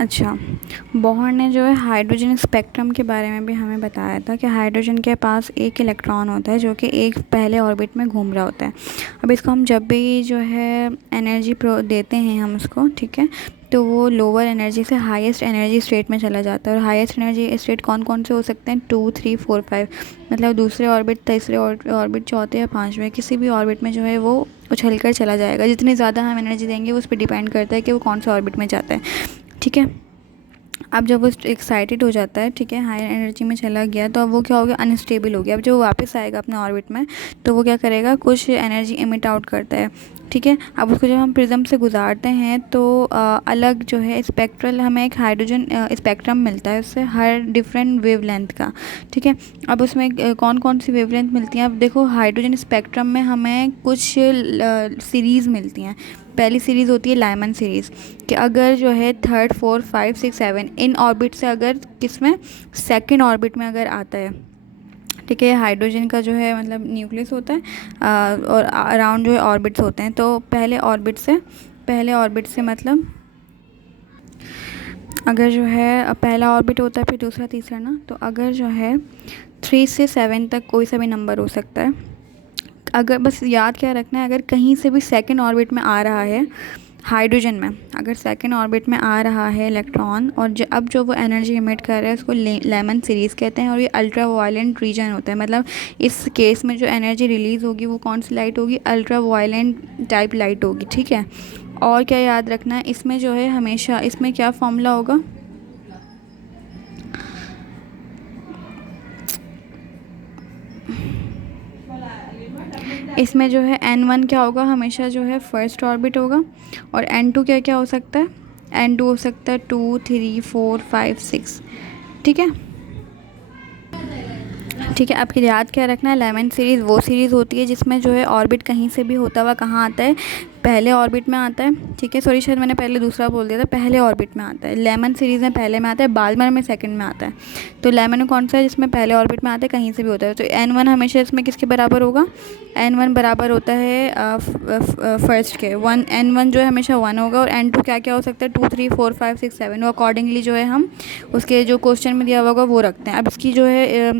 अच्छा, बोहर ने जो है हाइड्रोजन स्पेक्ट्रम के बारे में भी हमें बताया था कि हाइड्रोजन के पास एक इलेक्ट्रॉन होता है जो कि एक पहले ऑर्बिट में घूम रहा होता है। अब इसको हम जब भी जो है एनर्जी प्रो देते हैं हम उसको, ठीक है, तो वो लोअर एनर्जी से हाईएस्ट एनर्जी स्टेट में चला जाता है। और हाईएस्ट एनर्जी स्टेट कौन कौन से हो सकते हैं? 2, 3, 4, 5, मतलब दूसरे ऑर्बिट, तीसरे ऑर्बिट, चौथे या पाँचवें, किसी भी ऑर्बिट में जो है वो उछल कर चला जाएगा। जितनी ज़्यादा हम एनर्जी देंगे उस पर डिपेंड करता है कि वो कौन से ऑर्बिट में जाता है, ठीक है। अब जब वो एक्साइटेड हो जाता है, ठीक है, हायर एनर्जी में चला गया, तो अब वो क्या हो गया? अनस्टेबल हो गया। अब जब वो वापस आएगा अपने ऑर्बिट में, तो वो क्या करेगा? कुछ एनर्जी एमिट आउट करता है, ठीक है। अब उसको जब हम प्रिज्म से गुजारते हैं तो अलग जो है स्पेक्ट्रल, हमें एक हाइड्रोजन स्पेक्ट्रम मिलता है उससे, हर डिफरेंट वेवलेंथ का, ठीक है। अब उसमें कौन कौन सी वेवलेंथ मिलती हैं? अब देखो, हाइड्रोजन स्पेक्ट्रम में हमें कुछ सीरीज़ मिलती हैं। पहली सीरीज़ होती है लाइमन सीरीज़, कि अगर जो है थर्ड, फोर्थ, 5, 6, 7 इन ऑर्बिट से अगर किस में सेकंड ऑर्बिट में अगर आता है, ठीक है, हाइड्रोजन का जो है मतलब न्यूक्लियस होता है और अराउंड जो है ऑर्बिट्स होते हैं। तो पहले ऑर्बिट से मतलब अगर जो है पहला ऑर्बिट होता है, फिर दूसरा, तीसरा ना, तो अगर जो है 3 से 7 तक कोई सा भी नंबर हो सकता है। अगर बस याद क्या रखना है, अगर कहीं से भी सेकंड ऑर्बिट में आ रहा है हाइड्रोजन में, अगर सेकंड ऑर्बिट में आ रहा है इलेक्ट्रॉन, और अब जो वो एनर्जी इमिट कर रहा है उसको लेमन सीरीज़ कहते हैं। और ये अल्ट्रा वायलेंट रीजन होता है, मतलब इस केस में जो एनर्जी रिलीज़ होगी वो कौन सी लाइट होगी? अल्ट्रा वायलेंट टाइप लाइट होगी, ठीक है। और क्या याद रखना है इसमें जो है, हमेशा इसमें क्या फॉर्मूला होगा? इसमें जो है n1 क्या होगा? हमेशा जो है फर्स्ट ऑर्बिट होगा। और n2 क्या क्या हो सकता है? n2 हो सकता है 2, 3, 4, 5, 6, ठीक है। ठीक है, आपकी याद क्या रखना है, लेमन सीरीज़ वो सीरीज़ होती है जिसमें जो है ऑर्बिट कहीं से भी होता हुआ कहाँ आता है? पहले ऑर्बिट में आता है, ठीक है। सॉरी, शायद मैंने पहले दूसरा बोल दिया था, पहले ऑर्बिट में आता है। लेमन सीरीज़ में पहले में आता है, बाल्मर में सेकंड में आता है। तो लेमन में कौन सा है? जिसमें पहले ऑर्बिट में आता है, कहीं से भी होता है। तो n1 हमेशा इसमें किसके बराबर होगा? n1 बराबर होता है फर्स्ट के, n1 जो है हमेशा 1 होगा। और n2 क्या क्या हो सकता है? 2, 3, 4, 5, 6, 7, वो अकॉर्डिंगली जो है हम उसके जो क्वेश्चन में दिया हुआ होगा वो रखते हैं। अब इसकी जो है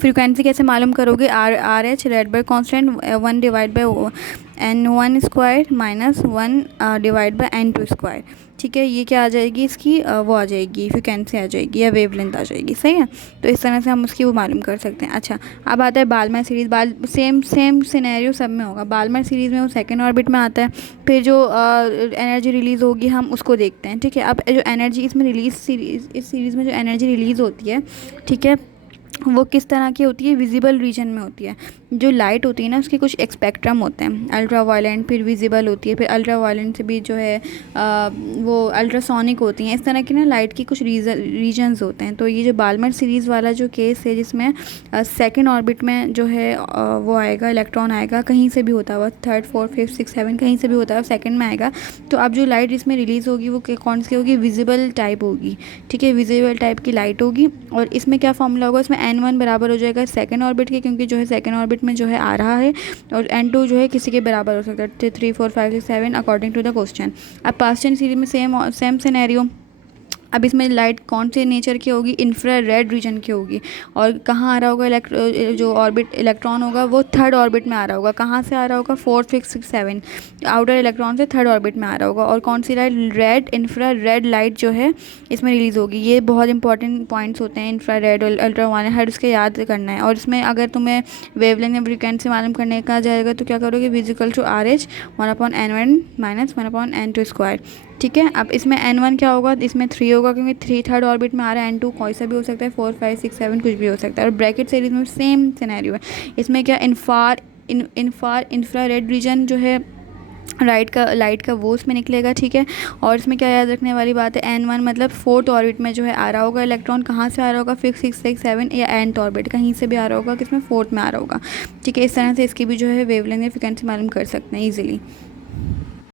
फ्रीक्वेंसी कैसे मालूम करोगे? R H Rydberg constant 1 divide by n1 square minus 1 divide by n2 square, ठीक है। ये क्या आ जाएगी? इसकी वो आ जाएगी, फ्रीक्वेंसी आ जाएगी या वेवलेंथ आ जाएगी, सही है। तो इस तरह से हम उसकी वो मालूम कर सकते हैं। अच्छा, अब आता है बाल्मर सीरीज़। सेम सिनेरियो सब में होगा। बाल्मर सीरीज़ में वो सेकेंड ऑर्बिट में आता है, फिर जो एनर्जी रिलीज़ होगी हम उसको देखते हैं, ठीक है। अब जो एनर्जी इसमें इस सीरीज़ में जो एनर्जी रिलीज़ होती है, ठीक है, वो किस तरह की होती है? विजिबल रीजन में होती है। जो लाइट होती है ना, उसके कुछ स्पेक्ट्रम होते हैं, अल्ट्रा वायलेंट, फिर विजिबल होती है, फिर अल्ट्रा वायलेंट से भी जो है वो अल्ट्रासोनिक होती हैं। इस तरह की ना लाइट की कुछ रीजन्स होते हैं। तो ये जो बाल्मर सीरीज़ वाला जो केस है, जिसमें सेकेंड ऑर्बिट में जो है वो आएगा, इलेक्ट्रॉन आएगा कहीं से भी होता हुआ, third, fourth, fifth, six, seven, कहीं से भी होता है, सेकेंड में आएगा। तो अब जो लाइट इसमें रिलीज़ होगी वो कौन सी होगी? विजिबल टाइप होगी, ठीक है, विजिबल टाइप की लाइट होगी। और इसमें क्या फॉर्मूला होगा? इसमें n1 बराबर हो जाएगा सेकंड ऑर्बिट के, क्योंकि जो है सेकंड ऑर्बिट में जो है आ रहा है। और n2 जो है किसी के बराबर हो सकता है, 3, 4, 5, 6, 7 अकॉर्डिंग टू द क्वेश्चन। अब पास्ट एंड सीरीज में सेम सिनेरियो। अब इसमें लाइट कौन से नेचर की होगी? इंफ्रारेड रीजन की होगी। और कहाँ आ रहा होगा? जो ऑर्बिट इलेक्ट्रॉन होगा वो थर्ड ऑर्बिट में आ रहा होगा। कहाँ से आ रहा होगा? 4, 5, 6, 7 आउटर इलेक्ट्रॉन से थर्ड ऑर्बिट में आ रहा होगा। और कौन सी लाइट? रेड, इंफ्रारेड लाइट जो है इसमें रिलीज़ होगी। ये बहुत इंपॉर्टेंट पॉइंट्स होते हैं, इंफ्रारेड और अल्ट्रावायलेट, हर उसके याद करना है। और इसमें अगर तुम्हें वेवलेंथ या फ्रीक्वेंसी मालूम करने का जाएगा तो क्या करोगे? विजिकल to R H 1/n1 minus 1/n2 square, ठीक है। अब इसमें n1 क्या होगा? इसमें 3 होगा, क्योंकि 3 थर्ड ऑर्बिट में आ रहा है। n2 कोई सा भी हो सकता है, 4, 5, 6, 7 कुछ भी हो सकता है। और ब्रैकेट सीरीज में सेम सिनेरियो है। इसमें क्या इंफ्रारेड रीजन जो है लाइट का वो उसमें निकलेगा, ठीक है। और इसमें क्या याद रखने वाली बात है? n1 मतलब फोर्थ ऑर्बिट में जो है आ रहा होगा इलेक्ट्रॉन। कहाँ से आ रहा होगा? 5, 6, 7 या nth ऑर्बिट, कहीं से भी आ रहा होगा, किसमें? फोर्थ में आ रहा होगा, ठीक है। इस तरह से इसकी भी जो है वेवलेंथ या फ्रीक्वेंसी मालूम कर सकते हैं ईजिली।